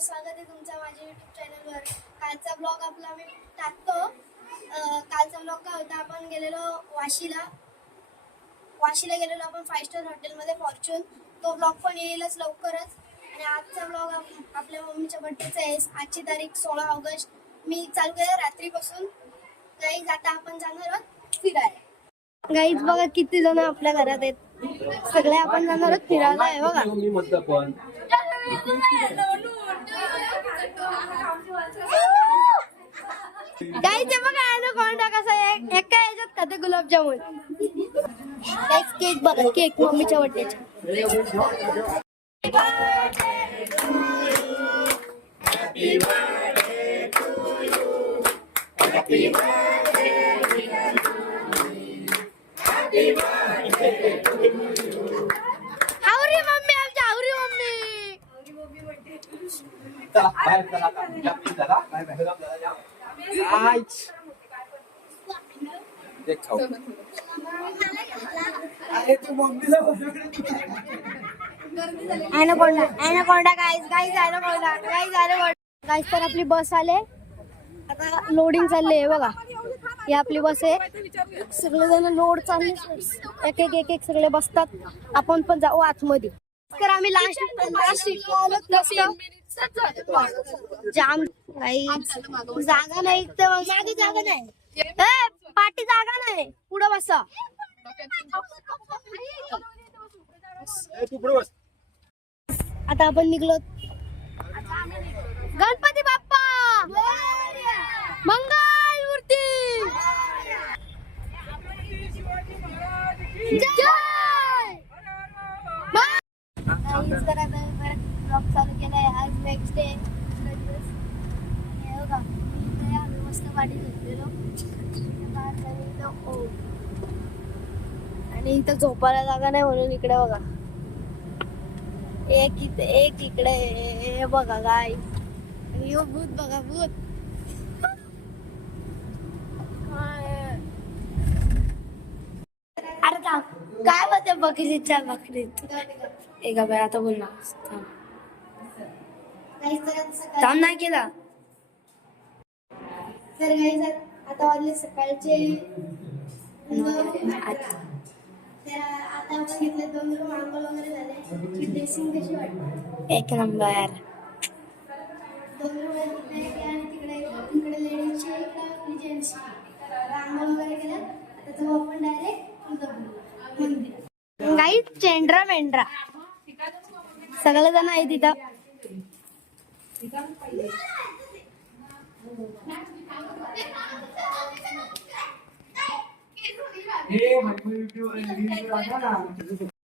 स्वागत आहे तुमचं माझ्या YouTube चॅनलवर। कालचा ब्लॉग आपला मी टाकतो। कालचा ब्लॉग काय होता, आपण गेलेलो वाशीला गेलेलो आपण 5 स्टार हॉटेलमध्ये फॉर्च्यून। तो ब्लॉग पण येईलच लवकरच। आणि आजचा ब्लॉग आपल्या मम्मीच्या बर्थडेचा आहे। आजची तारीख 16 ऑगस्ट। मी चालू केलं रात्रीपासून। गाईज आता आपण जाणार आहोत फिरायला। गाईज बघा किती जण आपल्या घरात आहेत, सगळे आपण जाणार आहोत फिरायला आहे बघा। गाईज बघा ॲनाकोंडा कसा आहे, एका ह्याच्यात खाते गुलाबजामुन। गाईज केक बघा, केक मम्मीच्या बर्थडेचा। Happy birthday to you. Happy birthday dear Julie. Happy birthday to you. Howry mummy, आमची howry mummy. चला बाहेर चला आता चला बाहेर चला या आच देख खाऊ अरे तू मम्मीला ॲनाकोंडा गाईज ॲनाकोंडा गाईज तर आपली बस आले, आता लोडिंग चालली आहे बघा। ही आपली बस आहे, सगळे जण लोड चालले, एक एक सगळे बसतात। आपण पण जाऊ आतमध्ये। तर आम्ही लास्ट जाम गाईज, जागा नाही तर मागे जागा नाही, पाठी जागा नाही, पुढे बसा। तू पुढे बस। आता आपण निघलो। गणपती बाप्पा मंगल मूर्ती जय। ब्लॉग चालू केलाय, आज नेक्स्ट डे। आम्ही मस्त पाठी घेतलेलो आणि इथं झोपायला जागा नाही म्हणून इकडे बघा, एक इकडे हे बघा गाय, यो भूत बघा, भूत। अरे काय होते बकरीच्या बकरीत एक बाय आता बोल ना, थांब नाही केला तर गाईज आता वाजले सकाळचे। आता आपण घेतले 2 रूम, आंघोळ वगैरे झाले। ड्रेसिंग कशी वाटते? एक नंबर। 2 रूम आहेत, आणि तिकडे लेडीजची एक आपली जेंट्सची। आंघोळ वगैरे केलं, आता जाऊ आपण डायरेक्ट मंदिर। गाईज चेंड्रा मेंढरा सगळे जण आहे तिथं।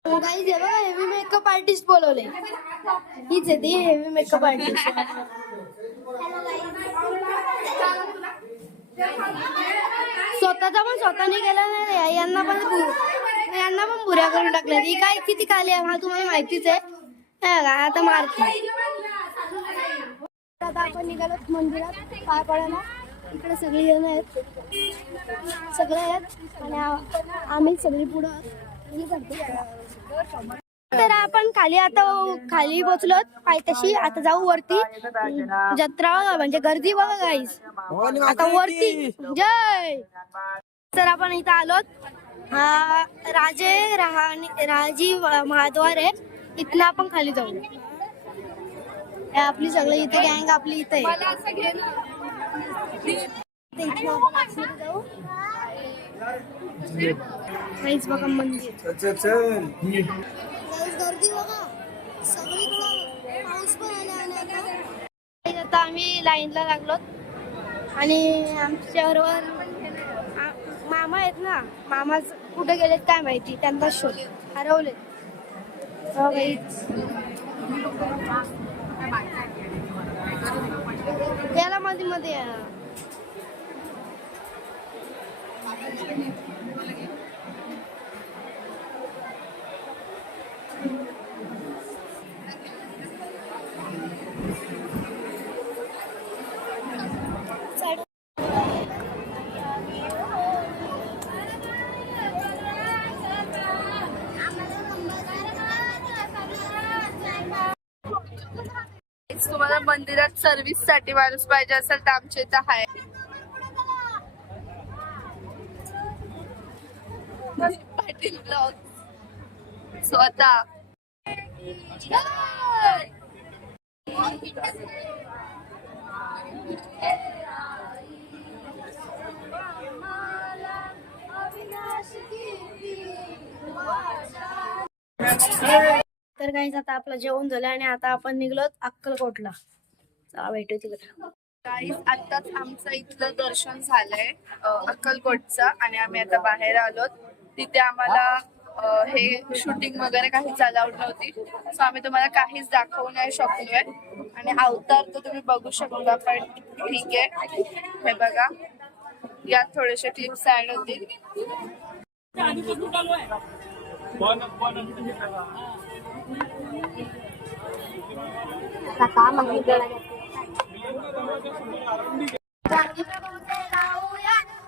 गाईज बघा, हेवी मेकअप आर्टिस्ट बोलवले, हीच आहे ती हेवी मेकअप आर्टिस्ट। स्वतःने केला नाही, यांना पण बुऱ्या करून टाकल्या। ही काय किती खाली आहे हा तुम्हाला माहितीच आहे, आता मारते। आता आपण निघालो मंदिरात पाय पडायला। इकडे सगळी जण आहेत, सगळे आहेत, आणि आम्ही सगळी पुढं। तर आपण खाली पोचलो पायथ्याशी, आता जाऊ वरती। जत्रा म्हणजे गर्दी बघा गाईज, आता वरती जय। तर आपण इथं आलोत, हा राजी महाद्वार आहे, इथनं आपण खाली जाऊ। आपली सगळी इथे गँग आपली इथे जाऊ। गाईज बघा मंदिर, गर्दी बघा सगळीकडे, पाऊस पण आला। आता आम्ही लाईनला लागलो, आणि आमच्याबरोबर मामा आहेत ना, मामा कुठे गेलेत काय माहिती, त्यांचा शोध हरवले। याला मध्ये तुम्हाला मंदिरात सर्व्हिस साठी माणूस पाहिजे असेल तर आमच्या इथं आहे. पाटील ब्लॉग स्वतः तर काहीच आता आपलं जेवण झालं आणि आता आपण निघलो अक्कलकोटला. चला भेटू तिकडे. गाईस आत्ताच आमचं इथलं दर्शन झालंय अक्कलकोटचं आणि आम्ही आता बाहेर आलोत. तिथे आम्हाला हे शूटिंग वगैरे काहीच अलाउड नव्हती, सो आम्ही तुम्हाला काहीच दाखवू नाही शकलोय. आणि अवतार तर तुम्ही बघू शकता, पण ठीक आहे. हे बघा, यात थोडेसे क्लिप्स ऍड होतील.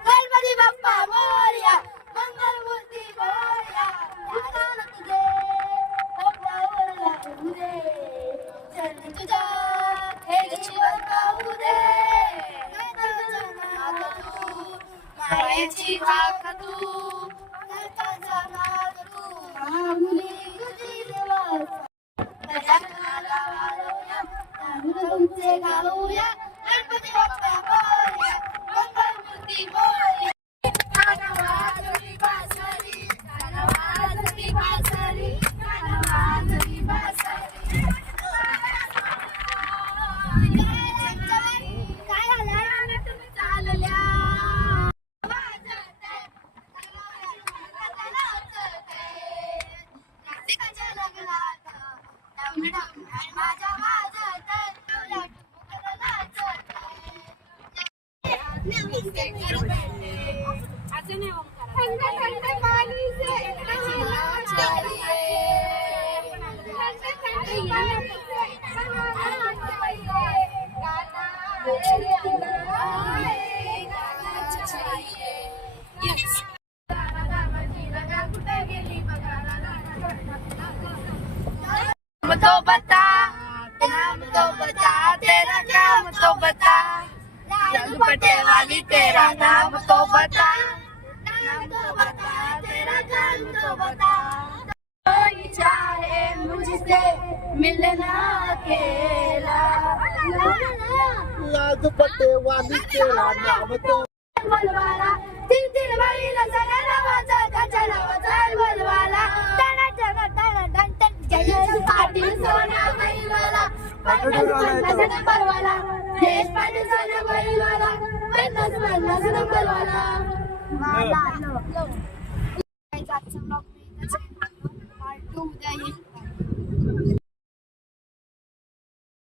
गणपती बाप्पा मोरया, मंगलमूर्ती मोरया, ध्यानाला तुझे डोक्यावर लागू दे, चरण तुझ्या हेगेशीवर पाहू दे, नैताचा नाग तू, मायेची हाक तू, नैताचा नाग तू, महामुनी तुझी देवाचा, गजाननाला वाजवूया, तांदूळचे गाऊया, गणपती बाप्पा मोरया, मंगलमूर्ती मोरया. कानावाजवी बासरी, कानावाजवी बासरी, कानावाजवी बासरी. काय झालंय? तुम्ही चालल्या नाशिकाच्या लग्नात डमडम आणि माझ्या वाजत तो बता, नाम तो बता, तेरा काम तो बता, जादू पटे वाली तेरा नाम तो बता, नाम तो बता, तेरा काम तो बता. कोई चाहे मुझसे मिलना अकेला, जादू पटे वाली तेरा नाम तो बोलवाला, तीन तीन बाईला सगळ्या नावाचा त्याच्या नावाचा बोलवाला, टना टना टना टन टन जय पाटील सोना बैलवाला, पन्नास नंबरवाला, देश पाटील सोना बैलवाला, पन्नास नंबरवाला. आजचा ब्लॉग